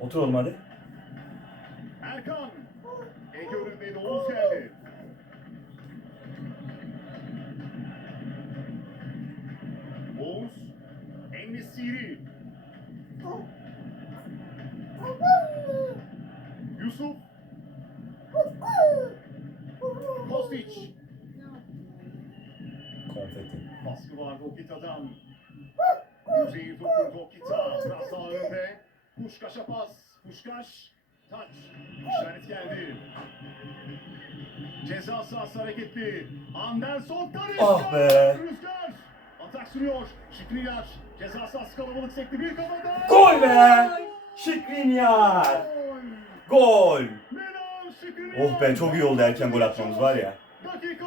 Otur oğlum hadi. Erkan. Ege önündeydi. Oğuz geldi. Oğuz. Enesiri. Yusuf. Kostic. Konfeti. Baskı var Dokita'dan. Yüzeyi dokun Dokita. Biraz daha önde. Kuşkaş'a pas. Kuşkaş. Taç. İşaret geldi. Ceza sahası hareketli. Anderson Tanış. Ah be. Rüzgar. Atak sürüyor. Şükrüyer. Ceza sahası kalabalık sekti. Bir kafada. Gol be! Şikrinyar! Gol. Oh be çok iyi oldu erken gol atmamız var ya. Dakika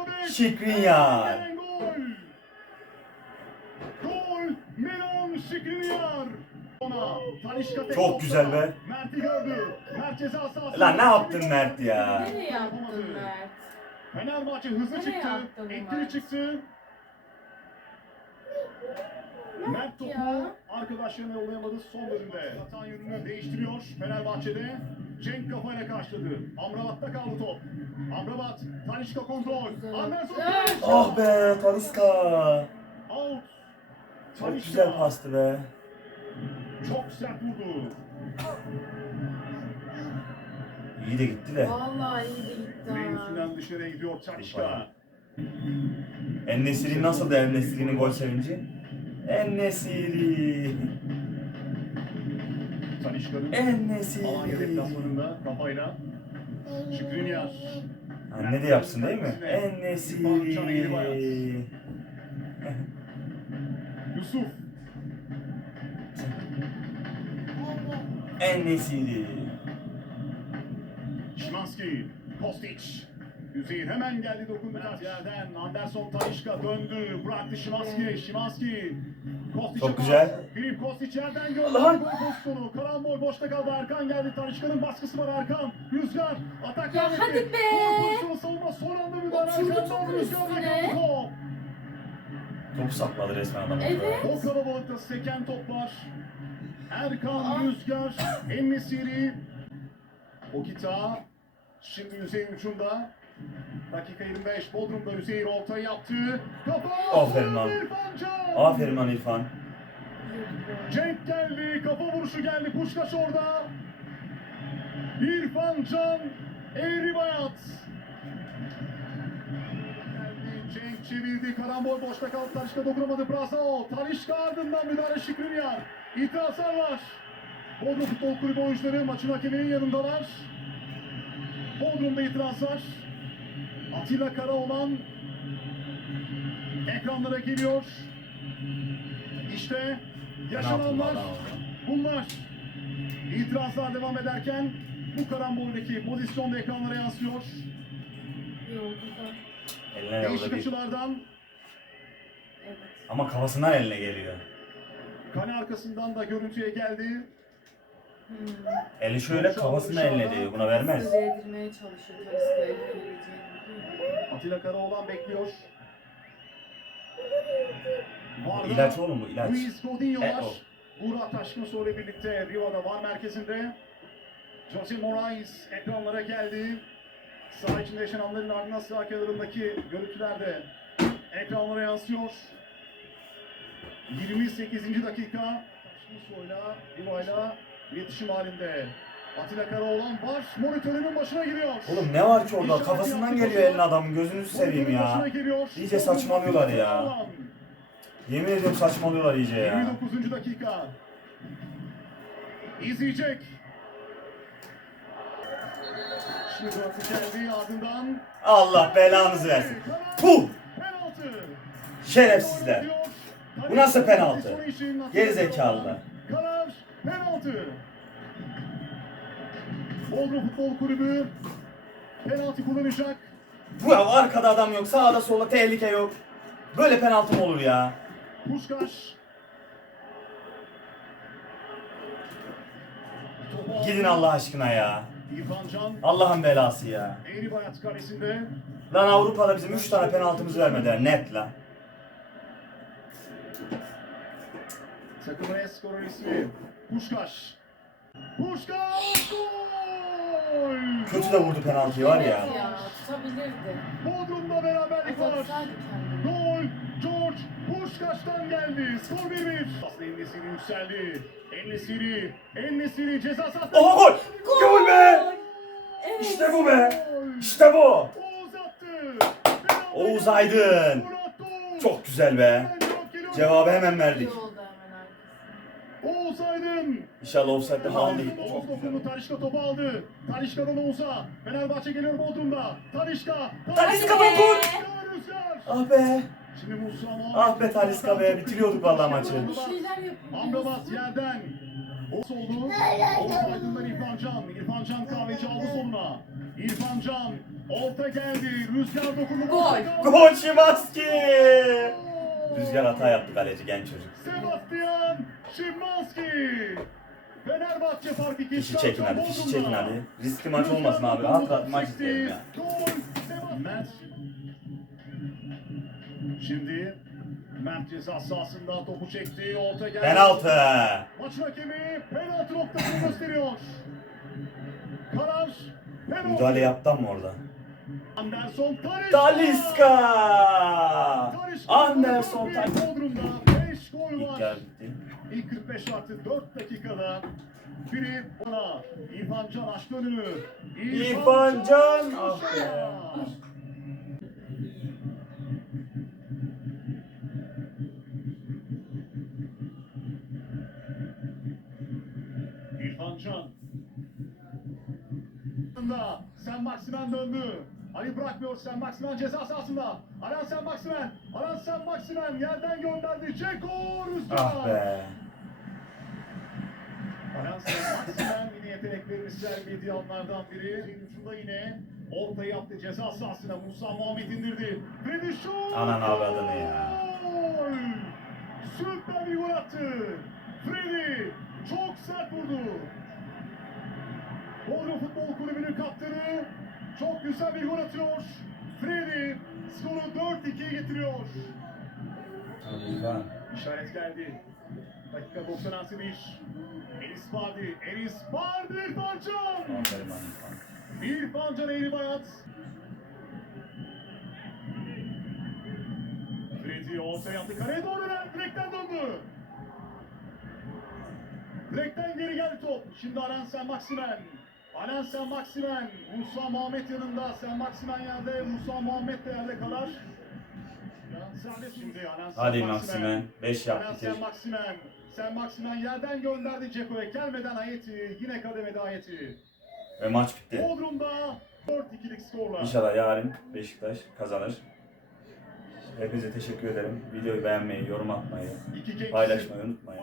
Çok güzel be. Mert'i gördü. Mert ceza sahasında. Lan ne yaptın Mert ya? Nereye yaptın Mert? Fenerbahçe hızlı Nereye çıktı. Etkili Mert? çıktı. Mert topu ya. arkadaşlarına yollayamadı son bölümde. Hata yönünü değiştiriyor Fenerbahçe'de. Cenk kafayla karşıladı. Amrabat'ta kaldı top. Amrabat, Talişka kontrol. Anderson Ah! Talişka. Ah be Taliska! Out. Çok güzel pastı be. Çok sert vurdu. İyi de gitti de. Vallahi iyi de gitti Direğin ha. üstünden dışarıya gidiyor Talişka. Ennesiri nasıl da Ennesiri'nin gol sevinci? Ennesiri! Talişka'nın Ennesiri! Alanya deplasmanında kafayla Şükrünyar. Anne de yapsın değil mi? Ennesiri! Yusuf. Ennesiri! Şimanski. Kostic. Hüseyin hemen geldi dokundu yerden. Anderson Talişka döndü. Bıraktı Şimanski. Şimanski. Kostic'e Çok güzel. Filip Kostic yerden gördü. Gol pozisyonu. Karambol boşta kaldı. Erkan geldi. Talişka'nın baskısı var Erkan. Rüzgar. Atak Ya hadi be. Pozisyonu savunma son anda müdahale. Oturdu Erkan'dan topun Rüzgar üstüne. yakaladı top. Topu sakladı resmen adam. Evet. O kalabalıkta seken toplar. Erkan. Rüzgar, Ennesiri, Okita. Şimdi Hüseyin ucunda. Dakika 25. Bodrum'da Hüseyin orta yaptı. Kafa! Aferin lan. Aferin lan İrfan. Cenk geldi. Kafa vuruşu geldi. Puşkaş orada. İrfan Can. Eğri Bayat. Cenk çevirdi. Karambol boşta kaldı. Talişka dokunamadı. Brazao. Talişka ardından müdahale Şükrünyar. İtirazlar var. Bodrum Futbol Kulübü oyuncuları maçın hakeminin yanındalar. Bodrum'da itirazlar. Atilla Karaoğlan ekranlara geliyor. İşte yaşananlar bunlar. İtirazlar devam ederken bu karamboldeki pozisyon da ekranlara yansıyor. Eline Değişik açılardan Evet. Ama kafasından eline geliyor. Kale arkasından da görüntüye geldi. Hmm. Eli şöyle kafasından eline değiyor. Buna vermez. Nasıl yedirmeye çalışıyor biliyor. Atilla Karaoğlan bekliyor. Varda İlaç oğlum bu ilaç. Luis Godinho E. Burak Taşkınsoy ile birlikte Rio'da var merkezinde. Jose Moraes ekranlara geldi. Saha içinde yaşananların ardından saha kenarındaki görüntüler de ekranlara yansıyor. 28. dakika. Taşkınsoy'la Rio'yla iletişim halinde. Atilla Karaoğlan var. Monitörünün başına giriyor. Oğlum ne var ki orada? İşaret Kafasından geliyor eline adamın. Gözünüzü seveyim ya. İyice saçmalıyorlar ya. Yemin ediyorum saçmalıyorlar iyice ya. 29. dakika. İzleyecek. Şimdi geldi ardından. Allah belanızı versin. Puh! Şerefsizler. Bu nasıl penaltı? Geri zekalılar. Karar penaltı. Bodrum Futbol Kulübü penaltı kullanacak. Bu ya arkada adam yok. Sağda solda tehlike yok. Böyle penaltı mı olur ya? Topu Gidin. Allah aşkına ya. Allah'ın belası ya. Lan Avrupa'da bizim 3 tane penaltımızı vermediler net lan. Takımın en skorer ismi Puşkaş. Puskás gol! Kötü de vurdu penaltıyı var ya. Evet ya tutabilirdi. Bodrum'da beraberlik var. Kendini. Gol George Puskás'tan geldi. Skor 1-1. Aslında Enesiri yükseldi. Enesiri, Enesiri ceza sahasında. Oha gol! Gol be! Evet. İşte bu be! İşte bu! Oğuz attı. Penaltı Oğuz. Aydın. Murat Doğu. Çok güzel be. Cevabı hemen verdik. İnşallah offside'de falan değil. Oğuz Çok dokundu. Talişka topu aldı. Talişka'dan Oğuz'a. Fenerbahçe geliyor Bodrum'da. Be. dokun! Rüzgar. Ah be! Şimdi Musa. Ah be Talisca be, bitiriyorduk vallahi maçı. Amrabat yerden. Oğuz oldu. Oğuz Aydın'dan İrfan Can. İrfan Can kahveci aldı sonuna. İrfan Can. Orta geldi. Rüzgar dokundu. Gol. Gol Şimanski! Rüzgar hata yaptı kaleci genç çocuk. Sebastian Szymanski. Fenerbahçe fark iki. Fişi çekin hadi, fişi çekin hadi. Riskli maç olmasın abi. Rahat rahat maç izleyelim ya. Mert. Şimdi Mert ceza sahasında topu çekti. Orta geldi. Penaltı! Maç hakemi penaltı noktasını gösteriyor. Karar penaltı. Müdahale yaptın mı orada? Anderson Talisca. Talisca! Anderson Talisca. Bodrum'da 5 gol İlk var. İlk 45 artı 4 dakikada biri ona İrfan Can açtı önünü. İrfan Can! Ah. İrfan Can. Sen Maksimen döndü. Ali bırakmıyor Sen Maksimen ceza sahasında. Aran Sen Maksimen. Aran Sen Maksimen yerden gönderdi. Ceko Rüzgar. Ah be! Aran Sen Maksimen yine yeteneklerini sergilediği anlardan biri. Ucunda yine orta yaptı ceza sahasına. Musa Muhammed indirdi. Freddy Şut. Anan avradını ya. Süper bir gol attı. Freddy çok sert vurdu. Bodrum Futbol Kulübü'nün kaptanı çok güzel bir gol atıyor. Freddy skoru 4-2'ye getiriyor. İşaret geldi. Dakika 90 artı 1. Enis Bardi, Enis Bardi İrfan Can. İrfan. Can Eğri Bayat. Freddy orta yaptı. Kaleye doğru dönen. Direkten döndü. Direkten geri geldi top. Şimdi Aransen Maksimen. Aransen Maksimen. Musa Muhammed yanında. Sen Maksimen yerde. Musa Muhammed de yerde Aransen Hadi Maksimen. 5 yap bitir. Maksimen. Sen Maksimen yerden gönderdi Ceko'ya. Gelmeden Ayeti. Yine kademede Ayeti. Ve maç bitti. Bodrum'da 4-2'lik skorla. İnşallah yarın Beşiktaş kazanır. Hepinize teşekkür ederim. Videoyu beğenmeyi, yorum atmayı, paylaşmayı unutmayın.